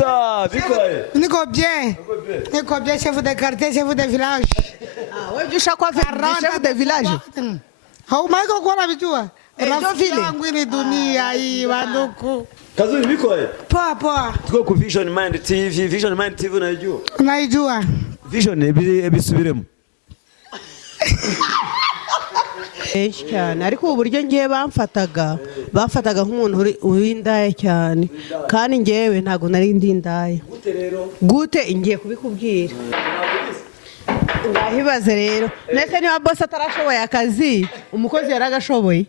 Ça, Niko bien, chef de quartier, chef de village. Ah, wewe ushakuwa chef de village? Haumaiko kuona vijua? Rafiki yangu ni dunia hii waduku. Kazuri biko Poa. Tuko ku Vision Mind TV. Vision Mind TV unajua? Naijua. Vision ebisubiremo. Cyane ariko uburyo ngiye bamfataga nk'umuntu urindaye cyane kandi ngewe ntago nari ndindaye. Gute rero? Gute ngiye kubikubwira. Ndahibaze rero. Nese niba boss atarashoboye akazi, umukozi yaragashoboye.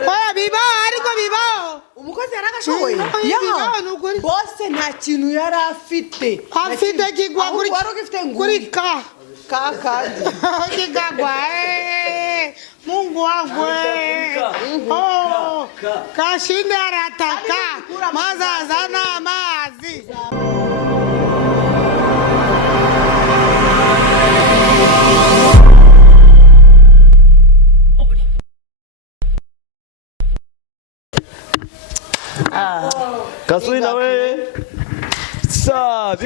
Oya bibaho ariko bibaho. Umukozi yaragashoboye. Yaho. Boss nta kintu yari afite. Afite kigwa kuri ka. Kakadi. Kigagwa. Mungu wangu. Oh. Kashinde arataka. Mazaza na mazi. Kasuri nawe. Ça,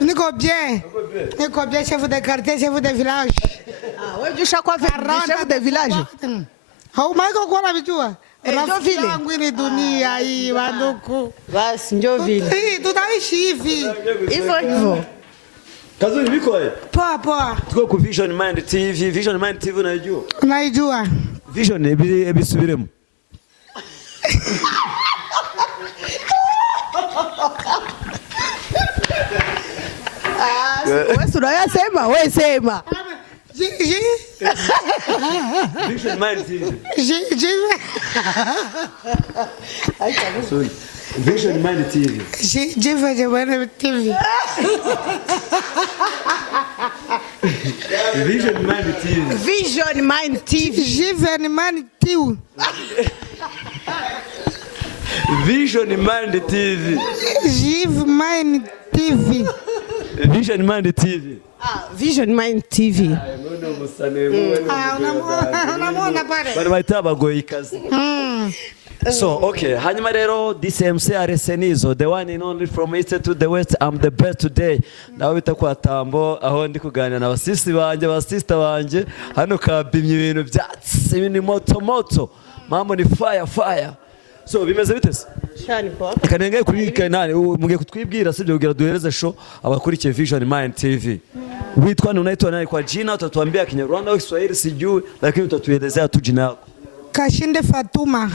Niko bien, chef de quartier, chef de village. Ah, wewe ushakuwa chef de village? Haumaiko kuona vijua? Rafiki yangu ni dunia hii waduku. Basi ndio vile. Tutaishi hivi. Hivyo. Kazuri biko Poa. Tuko ku Vision Mind TV. Vision Mind TV unajua? Naijua. Vision ebisubiremo. Wewe sema. Vision Mind TV. Vision Mind TV. Vision Mind TV. Vision Mind TV. Vision Mind TV. Vision Mind TV. Mind TV. Vision Mind TV. Vision Mind TV. Unamwona pale. Bari bahita abagoye ikazi. So, okay. Hanyuma rero, this MCR Senizo, the one and only from east to the west, I'm the best today. Nawe bita kwa Tambo, aho ndi kuganira na basisi banje, basista banje, hano kabimye ibintu byatsi, ibintu moto. Mambo ni fire. So, bimeze bitese? Shani po. Kanenge kuri kanani, mugiye kutwibwira sibyo kugira duhereze show abakurikiye Vision Mind TV. Witwa unaitwa nani kwa jina? Utatuambia Kinyarwanda au Kiswahili sijui, lakini utatuelezea tu jina lako. Kashinde Fatuma.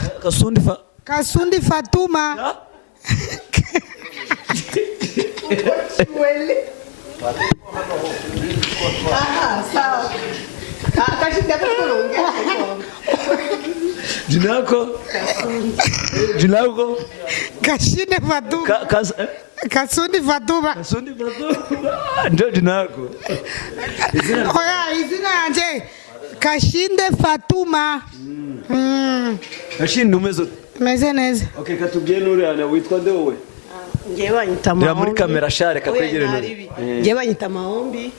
Kasundi Fatuma. Sawa. Kashinde Fatuma. Jina lako? Kashinde Fatuma. Kasundi Fatuma. Ndio jina lako. Oya, izina yanje Kashinde Fatuma. Kashinde umeze neza. Okay, katubwiye nuri ana witwa nde wowe? Ngiye banyita Mahombi. Muri kamera share kakwegere nuri. Ngiye banyita Mahombi.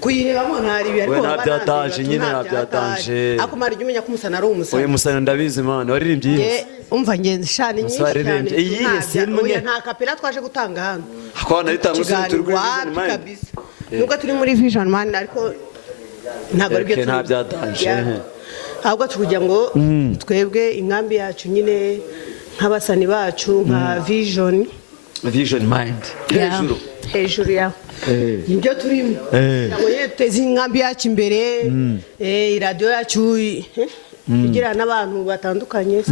Kuyirebamo ntari ariko ntabyatanje nyine ntabyatanje. Akumara ijya umenya ko umusana ari umusana. Oye musana ndabizi man, waririmbye. Umva ngenzi shane nyinshi cyane. Iyihe simwe? Nta kapela twaje gutanga hano. Akwana ritanga turi kuri Vision Mind. Nuko turi muri Vision Mind ariko ntago ari byo turi. Ntabyatanje. Ahubwo tukugira ngo twebwe inkambi yacu nyine nk'abasani bacu nka Vision Mind. Hejuru ya. Nibyo turimo. Ngo yeteze inkambi yacu imbere. Radio yacu igira n'abantu batandukanye.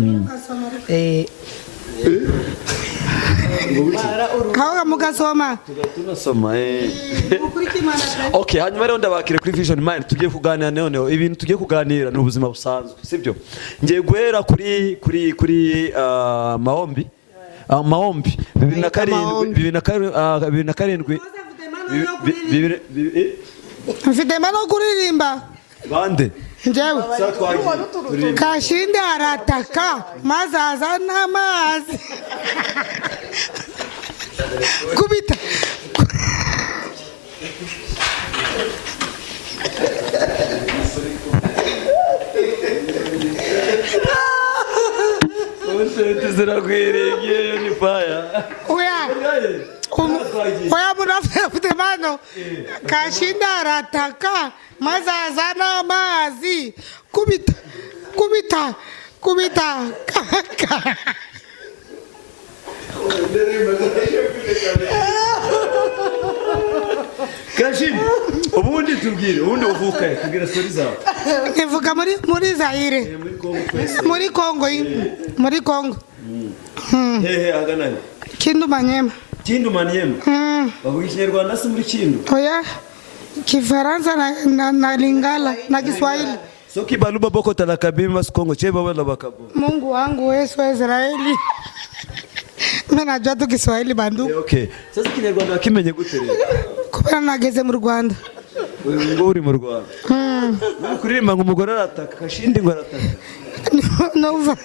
Kawa mugasoma. Tunasoma Okay, hanyuma rero ndabakire kuri Vision Mind tugiye kuganira none ibintu tugiye kuganira ni ubuzima busanzwe, sibyo? Ngiye guhera kuri Mahombi. Mahombi 2007 Mfite mano kuririmba. Bande. Njewe. Kashinde arataka mazaza n'amazi. Kubita. Zirakwiriye ni fire. Oya. oya munafite mano Kashinda arataka maze azana amazi kubita Kashinda ubundi tubwire ubundi uvuka tubwira story zawe nivuga muri Zaire muri Kongo hehe aganani Kindu Manyema bavuga Ikinyarwanda si muri Kindu oya Kifaransa na Lingala na Kiswahili so kibaluba boko talakabima Kongo cheba wala bakabu Mungu wangu Yesu wa Israeli mimi najua tu Kiswahili banduku okay sasa Kinyarwanda kimenye gute rero kubera nageze mu Rwanda ngo uri mu Rwanda kuririmba ngo umugore arataka Kashindi ngo arataka nova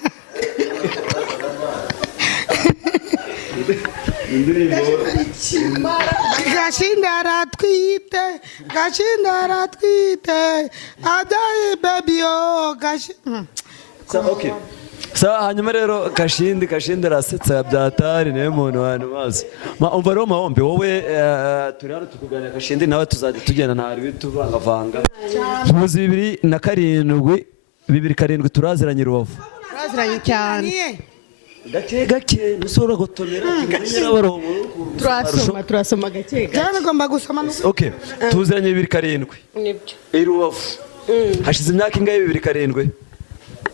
Kashinda aratwite adai baby oh okay sawa hanyuma rero Kashindi arasetsa byatari nawe muntu wantu mazi umva rero mahombe wowe turi hano tukuganira Kashindi nawe tuzajya tugenda ntari bituvangavanga muzi 2007 turaziranye Rubavu cyane gake nusora gotomera turasoma gake cyane ngomba gusoma okay tuziranye 2007 nibyo Rubavu hashize imyaka ingahe 2007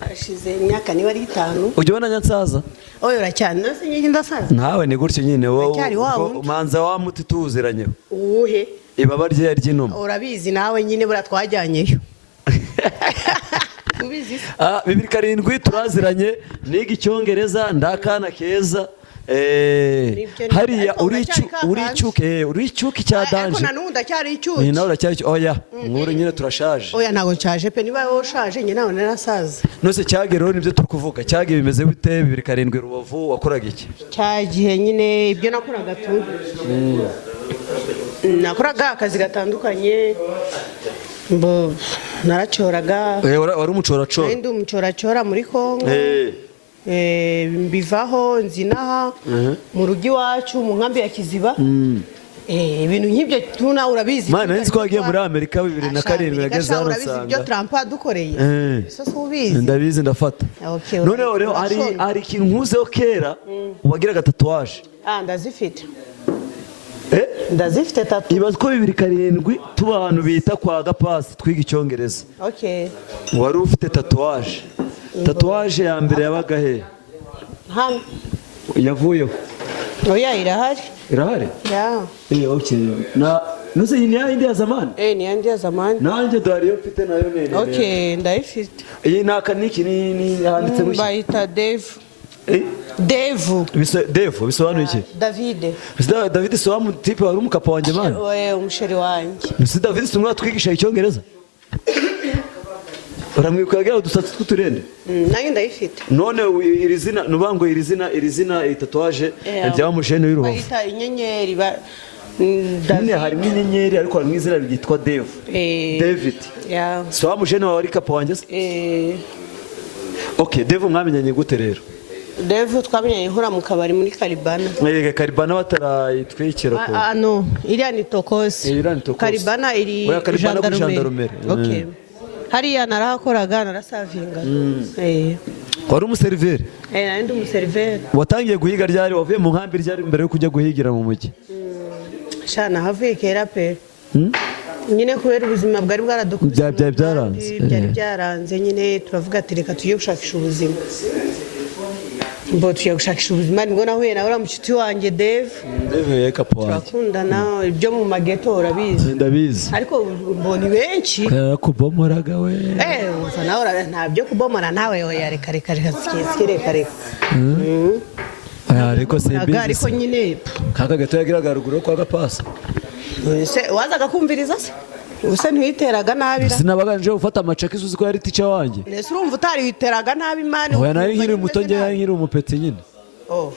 hashize imyaka niba ari 5 ujye ubona nyansaza oyo racyane nase nyine ndasaza nawe ni gutyo nyine wowe manza wa muti tuziranye uhe ibaba rye ry'inuma urabizi nawe nyine bura twajyanyeyo ubizi 2007 turaziranye niga Icyongereza ndakana keza hariya uricyuke cya danje ariko nanunda cyari icyuki nawe uracyari oya nkuru nyine turashaje oya ntago nshaje pe niba wowe ushaje nyine nawe narasaza nose cyagero nibyo turi kuvuga cyage bimeze bite 2007 Rubavu wakoraga iki cyagihe nyine ibyo nakoraga tu nakoraga akazi gatandukanye mbo naracoraga wari umucoracora ndi umucoracora muri Kongo mbivaho nzinaha mu rugi wacu mu nkambi ya Kiziba ibintu nk'ibyo tuna urabizi mana nzi ko wagiye muri Amerika 2007 yageze hano usanga ibyo Trump adukoreye so ubizi ndabizi ndafata none rero ari ikintu nkuzeho kera ubagiraga tatuwaje ndazifite ndazifite tatu ibaze ko 2007 tuba ahantu bita kwa Gapasi twiga Icyongereza okay wari ufite tatuwaje ya mbere yabaga he hano yavuyeho oya irahari ya okay na nose ni yindi ya zamani ni yindi ya zamani nanjye dore yo mfite nayo nene okay ndayifite iyi naka niki ni handitse mu bayita Devu bisobanuye iki David so mu type wari umukapa wanjye man oye umusheri wanjye si David so mwa twigisha Icyongereza uramwikuyagira udusatsi tw'uturende nayo ndayifite none iri zina nubango iri zina tatuwaje rya mujene w'Urubavu bayita inyenyeri David harimo inyenyeri ariko harimo izina ryitwa David so wa mujene wawe ari kapa wanjye okay Devu mwamenyanye gute rero Devu twamenyanye nkora mu kabari muri Karibana Karibana batarayitwikira ko no iriya ni Tokosi Karibana iri gendarmerie okay hariya narahakoraga narasavinga wari umuseriveri ndi umuseriveri watangiye guhiga ryari wavuye mu nkambi ryari mbere yo kujya guhigira mu mujyi shana havuye kera pe nyine kubera ubuzima bwari bwaradukubise byari byaranze nyine turavuga ati reka tujye gushakisha ubuzima tujya gushakisha ubuzima nibwo nahuye nawe mushiti wanjye Dave turakundana ibyo mu mageto urabizi ndabizi ariko mboni benshi kubomoraga we uza nawe ntabyo kubomora nawe oya reka ariko simbizi ariko nyine kaka gato yagiraga ruguru kwa Gapasi wazaga kumviriza se Usa ntiteraga nabi ra. Sinabaganje gufata amacaka isuzi ko yari teacher wanjye. Nese urumva utari witeraga nabi mani. Oya nari nkiri muto nge nari nkiri umupeti nyine. Oh.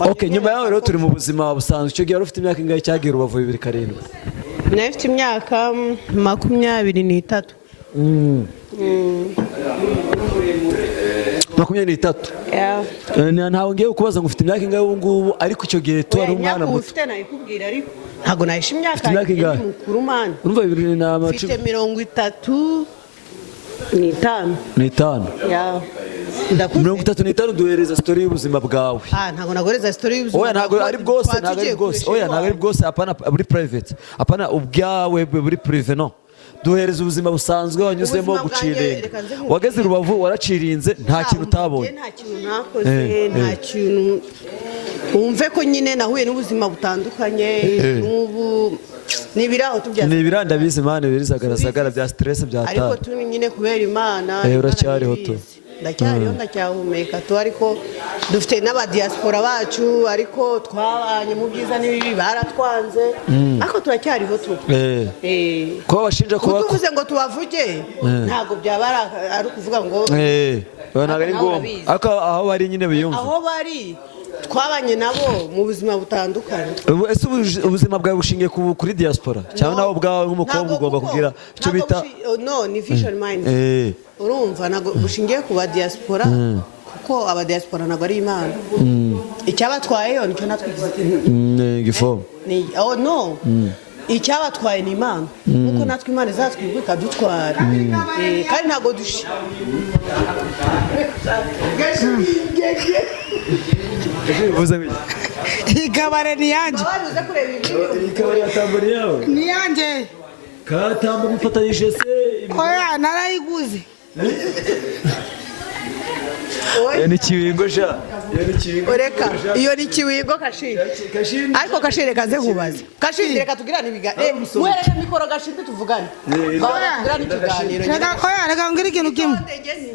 Okay, nyuma yaho rero turi mu buzima busanzwe. Icyo gihe ufite imyaka ingahe cyagira Rubavu 2007? Nafite imyaka 23. 23. Ntawe ngiye kubaza ngo ufite imyaka ingahe ubu ngubu, ariko icyo gihe tu ari umwana muto. Ufite nayikubwira ariko ntago nahisha imyaka mukuru mani. Urumva 2005. Ufite 35. Ya. 35 duhereza story y'ubuzima bwawe. Ntago nagoreza story y'ubuzima. Oya ntago ari bwose, ntago ari bwose. Oya ntago ari bwose, apana buri private. Apana ubwawe buri privé no. Duhereza ubuzima busanzwe wanyuzemo guciringa. Wageze Rubavu waracirinze nta kintu utabonye. Nta kintu nakoze, nta kintu. Umve ko nyine nahuye n'ubuzima butandukanye n'ubu nibiraho tubyaza. Nibiranda bize mane birizagara bya stress byatari. Ariko tu nyine kubera Imana. Uracyariho tu. Ndacyariho ndacyahumeka tu, ariko dufite n'aba diaspora bacu, ariko twabanye mu byiza n'ibibi baratwanze, ariko turacyariho tu. Ko bashinja kuba tuvuze ngo tubavuge ntago byaba ari ukuvuga ngo ntago ari ngombwa, ariko aho bari nyine biyumva. Aho bari twabanye nabo mu buzima butandukanye. Ese ubuzima bwawe bushingiye kuri diaspora cyangwa nawe ubwawe nk'umukobwa ugomba kugira icyo bita no ni vision mind. Urumva nago bushingiye ku ba diaspora, kuko aba diaspora nago ari Imana. Icyabatwaye yo nicyo natwigize gifomo. Oh no. Icyabatwaye ni Imana, kuko natwe Imana izatwibwe ikadutwara. Kandi ntago dushi Ikabare ni yanje. Ikabare yatambari yawe. Ni yanje. Katamba gufatanyije se. Oya narayiguze. Ni kiwingo sha. Oreka iyo ni kiwingo Kashindi. Ariko Kashindi kaze kubaza. Kashindi reka tugirane ibiga. Mwereke mikoro Kashindi tuvugane. Tugirane ikiganiro. Oya reka ngire ikintu kimwe.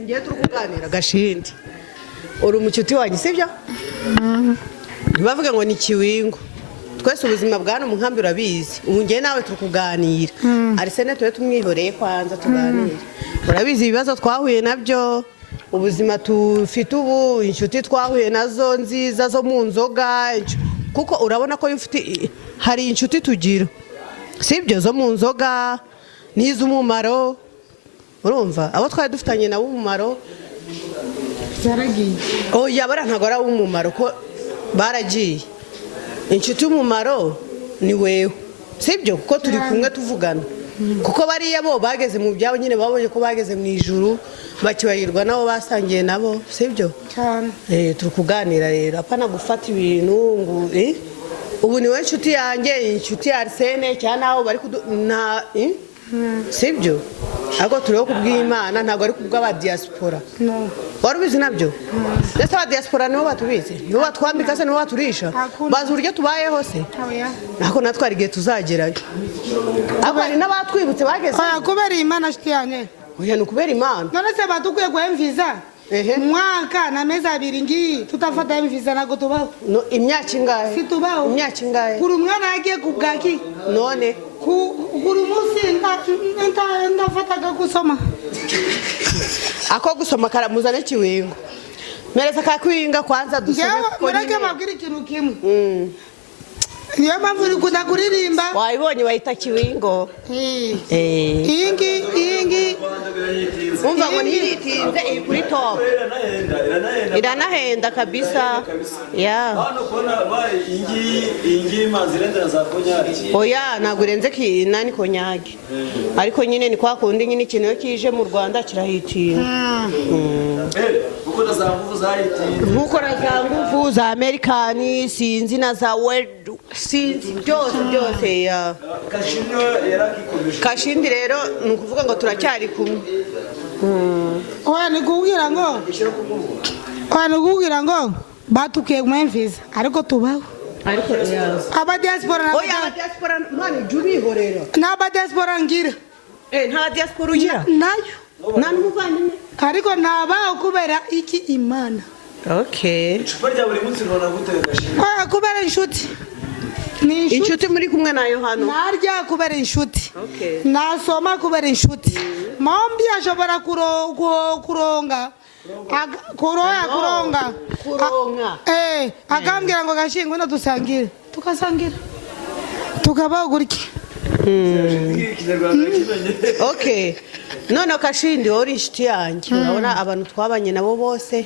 Ngiye turi kuganira Kashindi. Uri umucuti wanjye sibyo? Ntibavuge ngo ni kiwingo. Twese ubuzima bwana mu nkambi urabizi. Ubu ngiye nawe turi kuganira. Arsene tuwe tumwihoreye kwanza tuganira. Urabizi ibibazo twahuye nabyo. Ubuzima tufite ubu, inshuti twahuye nazo nziza zo mu nzoga, kuko urabona ko ufite hari inshuti tugira sibyo zo mu nzoga n'iz'umumaro. Urumva abo twari dufitanye nabo umumaro zaragiye. Oya bara ntago ari umumaro ko baragiye. Inshuti y'umumaro ni wewe sibyo, kuko turi kumwe tuvugana, kuko bariya bo bageze mu byabo nyine babonye ko bageze mu ijuru, bakibayirwa nabo basangiye nabo sibyo cyane. Turi kuganira rero apana gufata ibintu ngo ubu ni we inshuti yanjye, inshuti ya Arsene cyane naho bari na sibyo, ariko turiho kubw'Imana ntago ari kubw'aba diaspora. Wari ubizi nabyo? Ndetse aba diaspora nibo batubizi, nibo batwambika se, nibo baturisha, bazi uburyo tubayeho se. Nako natwara igihe tuzagerayo. Abo ari n'abatwibutse bageze. Kubera Imana nshuti yanjye. Oya ni kubera Imana. None se batukwiye guhemviza mwaka na mezi 2 ngiyi tutafata imviza nago tubaho. No imyaka ingahe? Situbaho. Imyaka ingahe? Kuri umwana yagiye kubwaki. None kuri umunsi ndafataga gusoma. Ako gusoma karamuzane kiwingo. Mereza kakwinga kwanza dusome ko nyine. Mureke mabwira ikintu kimwe. Niyo mpamvu uri kuririmba. Wayibonye bayita kiwingo. Ingi umva ngo ntiyitinze iri kuri top. Iranahenda kabisa. Ya. Hano kona ingi manzirenda za konyagi. Oya ntabwo urenze nani konyagi. Ariko nyine ni kwa kundi nyine ikintu yo kije mu Rwanda kirahitinga. Kuko za nguvu zahitinze. Kuko za nguvu za Amerikani sinzi na za world sinzi byose ya Kashindi rero ni ukuvuga ngo turacyari kumwe. Oya ni kugira ngo batukiye kumemviza ariko tubaho. Ariko aba diaspora aba diaspora mani jubihorera. N'aba diaspora ngira. Nta diaspora ugira? Nayo. Nani muvandimwe? Ariko nabaho kubera iki Imana. Okay. Icupa rya buri munsi rona gute Kashindi? Kubera inshuti. Inshuti muri kumwe nayo hano. Narya kubera inshuti. Okay. Nasoma kubera inshuti. Maombi ashobora kuronga. Kuronga. Kuronga. Akambwira ngo Kashindi ngo dusangire. Tukasangira. Tukabaho gutya. Okay, none Kashindi uri inshuti yanjye urabona abantu twabanye nabo bose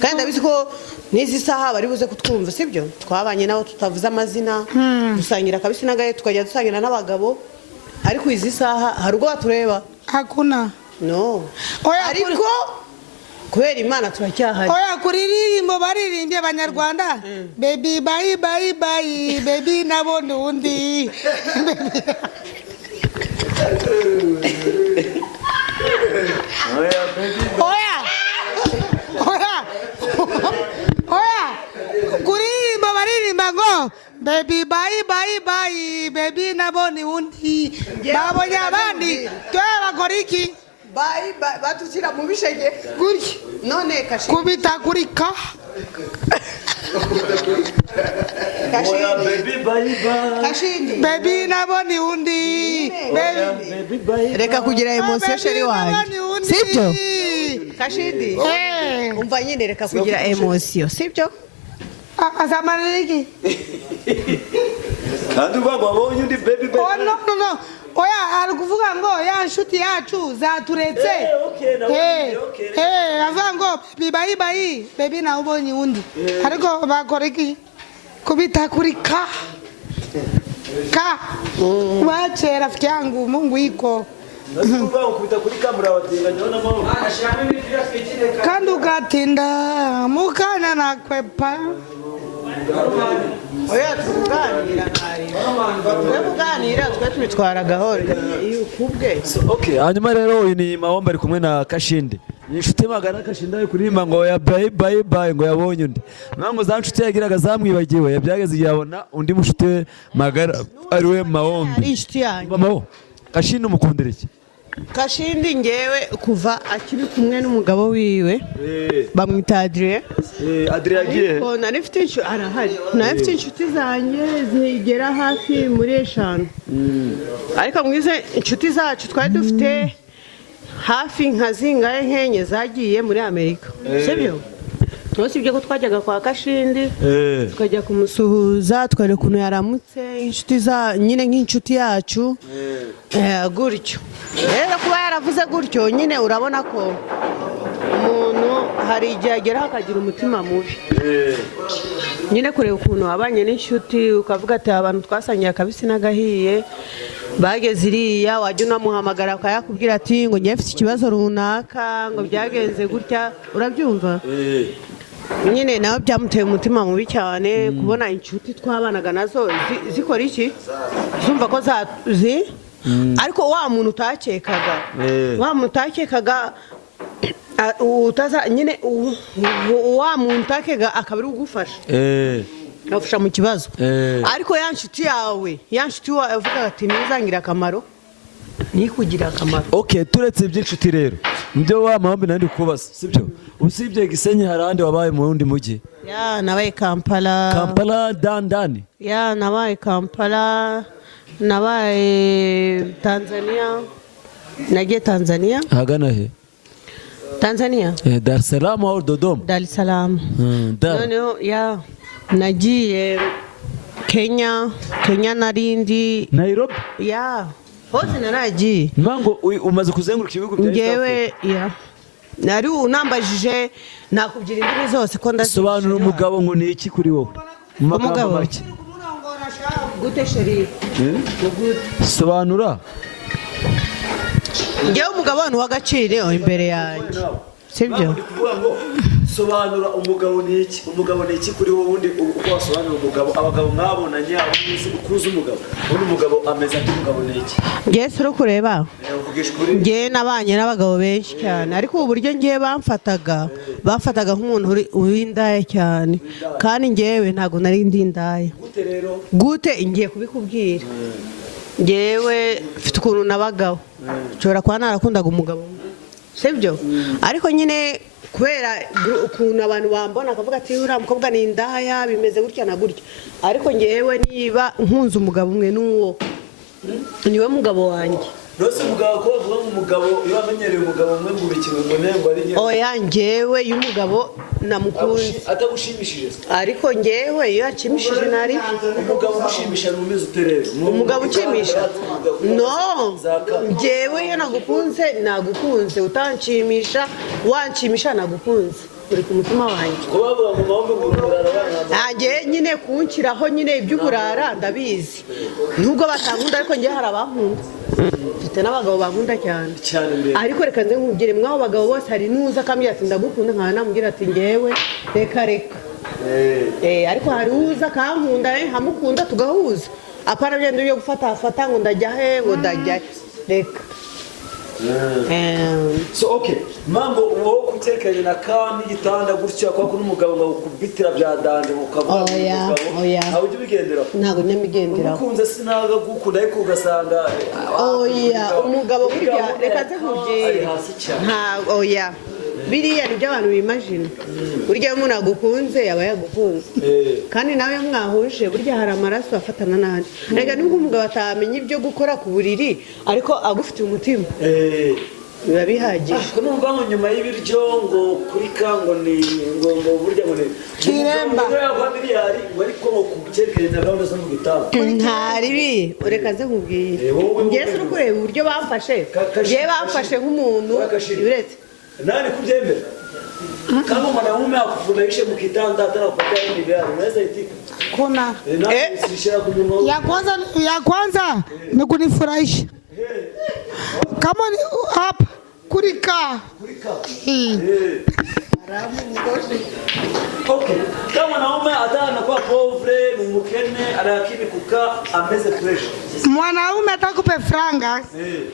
kandi ndabizi ko n'izi saha bari buze kutwumva sibyo twabanye nabo tutavuze amazina dusangira kabisa nagaye tukajya dusangira n'abagabo ariko izi saha hari ubwo batureba hakuna no oya ariko kubera Imana turacyahari oya kuririmbo baririmbye abanyarwanda baby bye bye bye baby nabone undi oya kuririmbo baririmba ngo baby bye bye bye baby nabone undi babonye abandi twe bakora iki bye bye batushyira mu bishege gutya none Kashindi kubita kuri ka Kashindi baby nabone undi reka kugira emotion sheri wanjye sibyo Kashindi umva nyine reka kugira emotion sibyo azamaniki kandi ubwo abonye undi baby no oya ari kuvuga ngo ya nshuti yacu zaturetse avuga ngo bibayi bayi baby nawe ubonye undi ariko bakora iki kubita kuri ka wachera rafiki yangu Mungu iko kandi ugatinda mukanya nakwepa oya tuganira twe tubitwara gahoro kubwe okay hanyuma rero uyu ni Mahombe ari kumwe na Kashindi inshuti magana Kashindi ari kuririmba ngo ya bye bye bye ngo yabonye undi nango za nshuti yagiraga zamwibagiwe yabyageze yabona undi mushuti we magara ari we Mahombe ari inshuti yanjye Kashindi umukundira iki Kashindi ngewe kuva akiri kumwe n'umugabo wiwe bamwita Adrien yagiye nari mfite inshuti zanjye zigera hafi muri 5 ariko mwize inshuti zacu twari dufite hafi nka zingahe nkenye zagiye muri Amerika sibyo twose ibyo ko twajyaga kwa Kashindi tukajya kumusuhuza twari kuntu yaramutse inshuti za nyine nk'inshuti yacu gutyo rero kuba yaravuze gutyo nyine urabona ko umuntu hari igihe agera akagira umutima mubi nyine kureba ukuntu wabanye n'inshuti ukavuga ati abantu twasangiye akabisi n'agahiye bageze iriya wajya unamuhamagara akayakubwira ati ngo njye mfite ikibazo runaka ngo byagenze gutya urabyumva nyine nawe byamuteye umutima mubi cyane kubona inshuti twabanaga nazo zikora iki zumva ko zazi ariko wa muntu utakekaga utaza nyine wa muntu utakekaga akabiri ugufasha afasha mu kibazo ariko ya nshuti yawe avuga ati ntizangira akamaro nikugira akamaro okay turetse iby'inshuti rero nibyo wa Mahombe nandi kubaza sibyo usibye Gisenyi hari ahandi wabaye mu wundi mujyi nabaye Kampala dandani nabaye Kampala nabaye Tanzania nagiye Tanzania hagana he Tanzania Dar es Salaam au Dodoma Dar es Salaam no nagiye Kenya narindi Nairobi hose naragiye ngango umaze kuzenguruka ibihugu bya ngewe nari unambajije nakubwira indimi zose ko ndasobanura umugabo ngo ni iki kuri wowe umugabo gute sheri sobanura ngewe umugabo ni w'agaciro imbere yanjye sibyo sobanura umugabo ni iki kuri wowe undi uko wasobanura umugabo abagabo mwabonanye abo mwese ukuza umugabo undi umugabo ameze ati umugabo ni iki ngewe suri kureba ngewe nabanye n'abagabo benshi cyane ariko uburyo ngewe bamfataga nk'umuntu w'indaya cyane kandi ngewe ntabwo nari ndi indaya gute ngiye kubikubwira ngewe mfite ukuntu nabagaho nshobora kuba narakundaga umugabo sibyo ariko nyine kubera ukuntu abantu bambona akavuga ati uriya mukobwa ni indaya bimeze gutya na gutya ariko ngewe niba nkunze umugabo umwe n'uwo niwe mugabo wanjye Rose umugabo ko bavuga ngo umugabo iyo amenyereye umugabo umwe ngo bikinwe ngo ntego ari nge. Oya njyewe iyo umugabo namukunze atagushimishije. ariko njyewe iyo akimishije nari Umugabo ushimisha n'umeze uterere. umugabo ukimisha no njyewe iyo nagukunze utanshimisha wanshimisha nagukunze uri ku mutima wanjye. Ko bavuga ngo mahombe ngo urara bana. Nanjye nyine kunshyiraho nyine iby'uburara ndabizi nubwo batankunda ariko njye hari abankunda mfite n'abagabo bankunda cyane ariko reka nze nkubwire mw'abo bagabo bose hari n'uza akambwira ati ndagukunda nkaba namubwira ati njyewe reka ariko hari uza akankunda nkamukunda tugahuza apana byenda byo gufata ngo ndajya he ngo ndajya reka. So okay mambo wowe kutekanye na kandi gitanda gutyo kwa ko n'umugabo ngo ukubitira bya danje mukavuga oya aho ujye bigendera ntago nyamigendera ukunze sinaga gukunda ariko ugasanga oya umugabo burya reka ze nkubwire nta oya biriya ni by'abantu bimagine burya umuntu agukunze yaba yagukunze kandi nawe mwahuje burya hari amaraso afatana n'andi reka nubwo umugabo atamenya ibyo gukora ku buriri ariko agufitiye umutima biba bihagije. Ko numva ngo nyuma y'ibiryo ngo kuri kango ni ngo burya ngo ni kiremba ngo miliyari ngo ariko ngo kucyerekeye na gahunda zo mu gitabo ntaribi reka ze nkubwire njye se kureba uburyo bamfashe njye bamfashe nk'umuntu uretse nani kubyemera kama mwanaume akufurahishe mkitanda hata kupata ni gari unaweza itika kuna ya kwanza ni kunifurahisha kama ni hapa kurika okay kama mwanaume hata anakuwa povre mumukene lakini kukaa ameze fresh mwanaume atakupe franga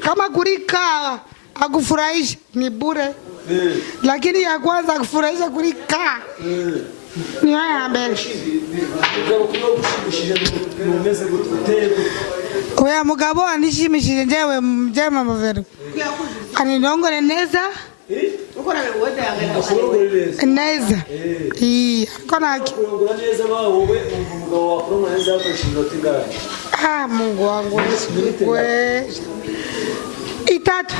kama kurika akufurahisha ni bure lakini ya kwanza akufurahisha kulika ni haya mbele. Oya mugabo anishimishije njyewe mjema mavero aninongore neza neza Mungu wangu nisikwe itatu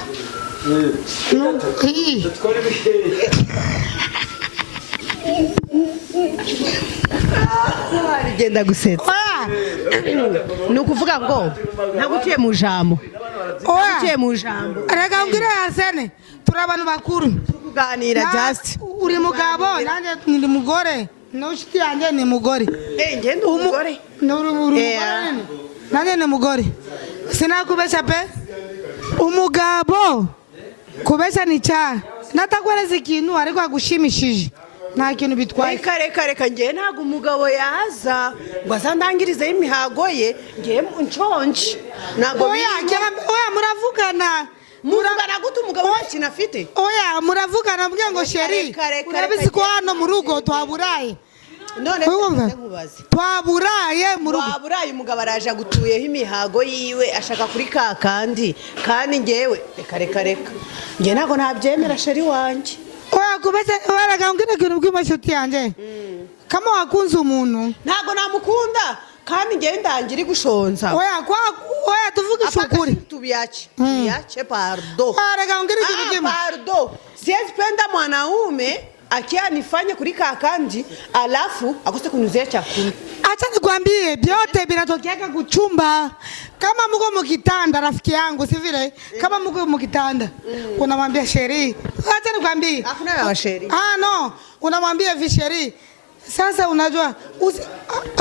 genda gusetsa ni ukuvuga ngo ntaguciye mu jambo ntaguciye mu jambo reka ngire Arsene turi abantu bakuru kuganira just uri mugabo nanjye ndi mugore n'ushiti yanjye ni mugore ngende umugore nanjye ni mugore sinakubesha pe umugabo kubesha ni cyaha natakweleza ikintu ariko agushimishije nta kintu bitwaye reka njye ntabwo umugabo yaza ngo azandangirizeho imihago ye njye nshonje oya muravugana gute umugabo nta kintu afite oya muravugana mbwe ngo sheri urabizi ko hano mu rugo twaburaye none twaburaye mu rugo twaburaye umugabo araje agutuyeho imihago yiwe ashaka kuri kandi njyewe reka njye ntabwo nabyemera sheri wanjye oya kubese waraga ngine kintu bw'imashuti yanjye kama wakunze umuntu ntabwo namukunda kandi njye ndangira gushonza oya tuvuge ishukuri tubiache pardon waraga ngine kintu kima pardon siwezi penda mwanaume akia nifanye kuri kandi alafu akose kunuzia chakula. Acha nikwambie vyote vinatokea kuchumba. Kama mko mkitanda rafiki yangu si vile kama mko mkitanda unamwambia sheri. Acha nikwambie. Hakuna wa sheri. No, unamwambia vi sheri. Sasa unajua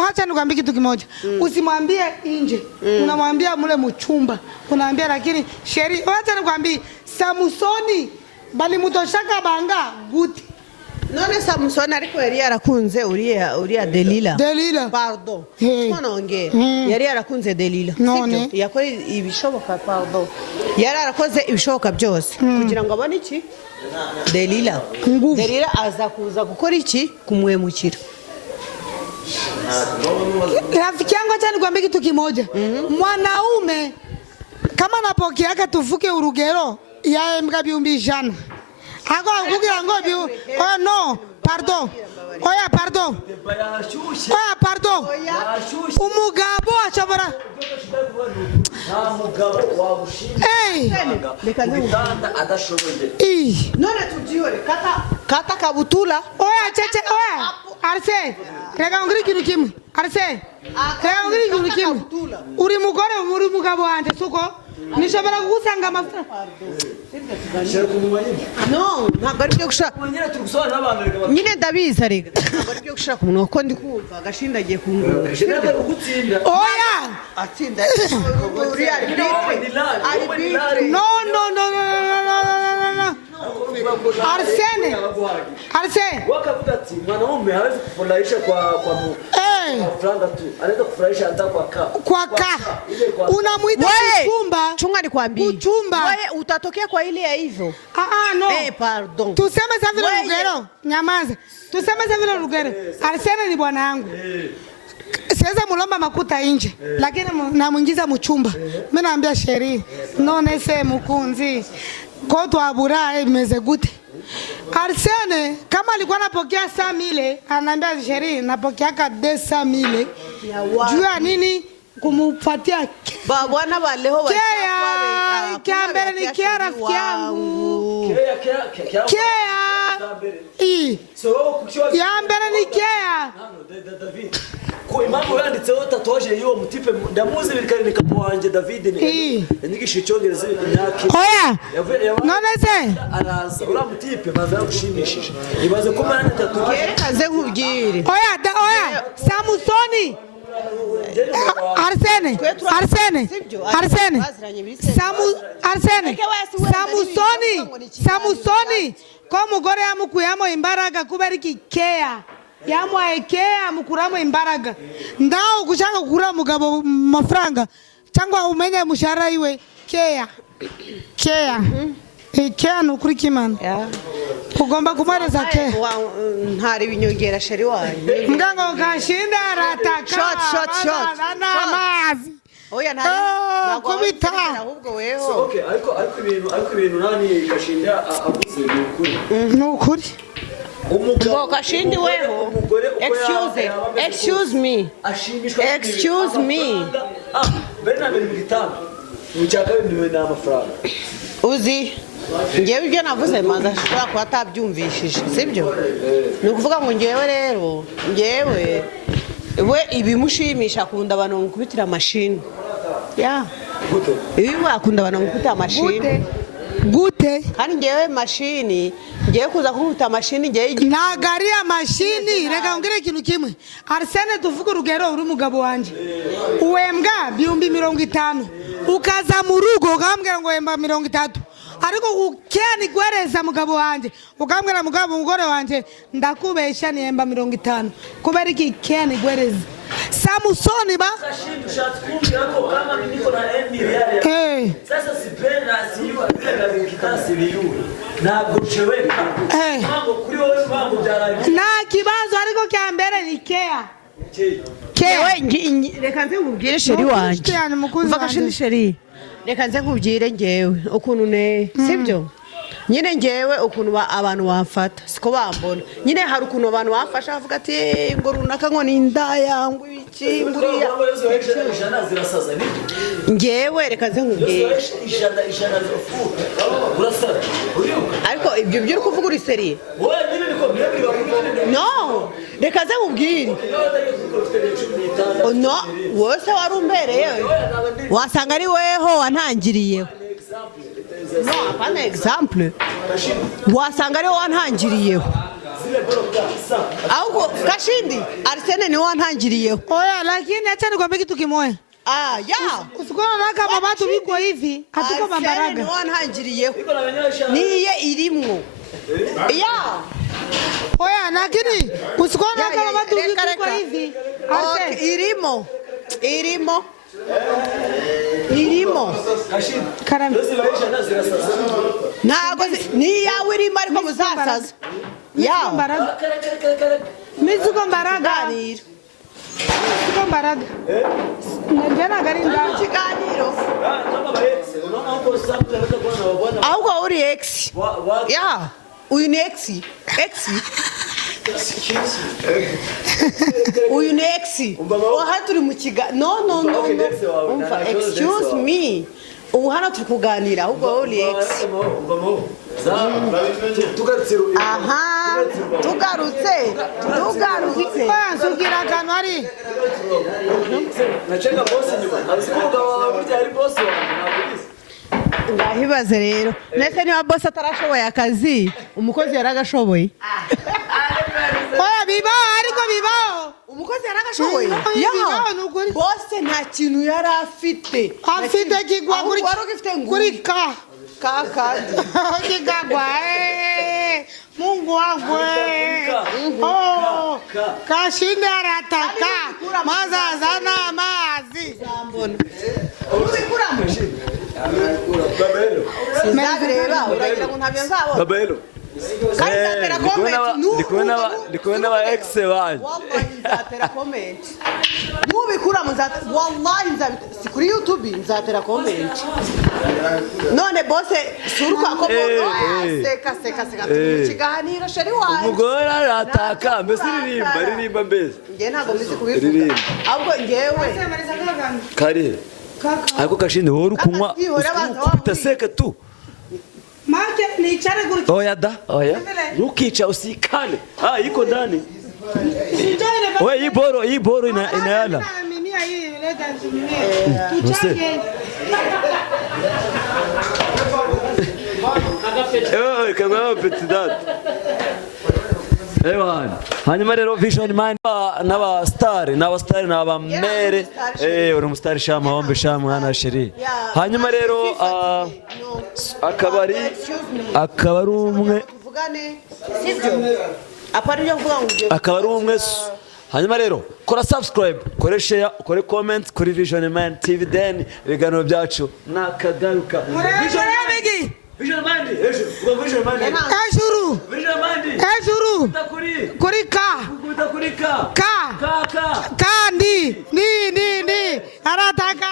acha nikwambie kitu kimoja. Usimwambie nje. Unamwambia mule mchumba. Unaambia lakini sheri. Acha nikwambie Samusoni bali mutoshaka banga guti. None Samusoni ariko yari yarakunze uriya Delila. Pardon. Tunaongea. Yari yarakunze Delila. None yakora ibishoboka pardon. Yari yarakoze ibishoboka byose kugira ngo abone iki? Delila. Delila aza kuza gukora iki? Kumwemukira. Rafiki yangu acha nikwambie kitu kimoja. Mwanaume kama napokeaka tuvuke urugero ya mgabiumbijana. Ako kugira ngo oh no pardon oya pardon umugabo nishobora nta mugabo wagushinga kubitanda adashoboye. None tubyihore kata kabutura. Oya cece oya Arsene rega ngiri kintu kimwe Arsene rega ngiri kintu kimwe uri mugore uri mugabo wanje suko nishobora kugusanga amafaranga. No ntabwo ari byo gushaka nyine ndabizi arega ntabwo ari byo gushaka umuntu ko ndi kumva Gashinda agiye kumugura. Oya atsinda no Arsene wakavuga ati mwanaume hawezi kufurahisha kwa franga tu, anaweza kufurahisha hata kwa ka unamuita mchumba. Chunga nikwambie mchumba wewe utatokea kwa ile ya hivyo. No pardon tuseme sasa vile Lugero nyamaza tuseme sasa vile Lugero Arsene ni bwana yangu siweza mulomba makuta nje lakini namuingiza mchumba. Mimi naambia sheria none se mukunzi kwa tuabura imeze gute. Arsene kama alikuwa anapokea 100,000 anaambia sheria napokea ka 200,000 jua nini kumufuatia bwana waleho wa kia mbele ni kia rafiki yangu ya mbele ni kia ko impamvu yanditseho tatuwaje yiwo mutipe ndamuzi birikari nikapoanje David ni nigisha icyongereza imyaka. Oya none se araza ura mutipe baza gushimishije ibaze ko mwana tatuwaje kaze nkubwire. Oya Samusoni Samusoni ko mugore yamukuyamo imbaraga kuberiki kea yamwaekea mukuramo imbaraga ndao kushanga kukura mugabo mafaranga cyangwa umenye mushara iwe kea kea nukuri kimana ugomba kumwereza kea ntari binyongera sheri wanyu mgango Gashinda arataka shot amazi. Oya nari kubita ahubwo weho. Okay ariko ibintu nani Gashinda abuze ni ukuri umugabo Gashindi weho. Excuse me bena beri bitano mucyaka niwe n'amafaranga uzi ngewe ibyo navuze manza shobora kuba atabyumvishije sibyo. Ni ukuvuga ngo ngewe rero we ibimushimisha akunda abantu mukubitira mashini ibi akunda abantu mukubitira mashini gute kandi ngewe mashini ngewe kuza kukuta mashini ngewe nagari ya mashini reka ngire ikintu kimwe Arsene tuvuga urugero uri mugabo wanje uwembwa 50 ukaza mu rugo ukambwira ngo wemba 30 ariko ukeni gwereza mugabo wanje ukambwira mugore wanje ndakubesha ni yemba 50 kubera iki keni gwereza Samusoni ba Gashinda ushatse kumbwira ko kama niko na miliyari sasa sipenda siwa bila kitasi biyuri ntabwo jewe ntabwo kuri wowe mvango byaraye na kibazo ariko kya mbere ni kea reka nze nkubwire sheri wanje mva Gashindi sheri reka nze nkubwire ngewe ukuntu sibyo nyine ngewe ukuntu abantu bamfata siko bambona nyine hari ukuntu abantu bafasha bavuga ati ngo runaka ngo ni indaya ngo ibiki nguriya ngewe reka nze nkubwire ariko ibyo byo uri kuvuga uri seriye no reka nze nkubwire no wose wari umbereye wasanga ari weho wantangiriyeho. No, apana example. Wasanga ari wantangiriyeho. Ahubwo Gashindi Arsene ni wantangiriyeho. Oya lakini acha nikwambie kitu kimoja. Usikona na kama watu biko hivi hatuko mambaraga. Arsene ni wantangiriyeho. Niye irimwo. Oya lakini usikona na kama watu biko hivi. Arsene irimo karame ntago ni yawe irimo ariko muzasaza mizuko mbaraga njana garinda kiganiro ahubwo uri ex uyu ni ex uyu ni ex aha turi mu kiga no umva excuse me ubu hano turi kuganira ahubwo wowe uri ex aha tugarutse Sugira akantu ari Nacheka boss nyuma azikuga burya ari boss wanjye ndahibaze rero nese niba boss atarashoboye akazi umukozi yaragashoboye oya bibaho ariko bibaho umukozi yaragashoboye bibaho nukuri boss nta kintu yari afite kigwa kuri ka kigagwa Mungu wangu Kashinde arataka mazaza n'amazi Babelo sinzabireba uragira ngo ntabyo nzabona Babelo ndikubona aba ex wanjye nzatera comment nubikura wallahi si kuri YouTube nzatera comment none bose suruka ko seka kiganiro sheri wawe umugore arataka mbese ririmba mbese ngiye ntago mbizi kubivuga ahubwo ngewe kari ariko Kashinde wowe ukunywa utaseka tu Maje nichare gutya. Oya. Nukicha usikale. Iko ndani. Nichare. Oya hii boro inayala. Minia hii leta nzimie. Tuchange. Kama petidat. Hanyuma rero Vision Mind n'aba star n'aba mere uri umustar shama wombe shama hana sheri. Hanyuma rero akabari umwe akabari umwe hanyuma rero kora subscribe kore share kore comment kuri Vision Mind TV then ibiganiro byacu nakagaruka Vision Mind Ejuru kuri ka ndi arataka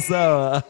sawa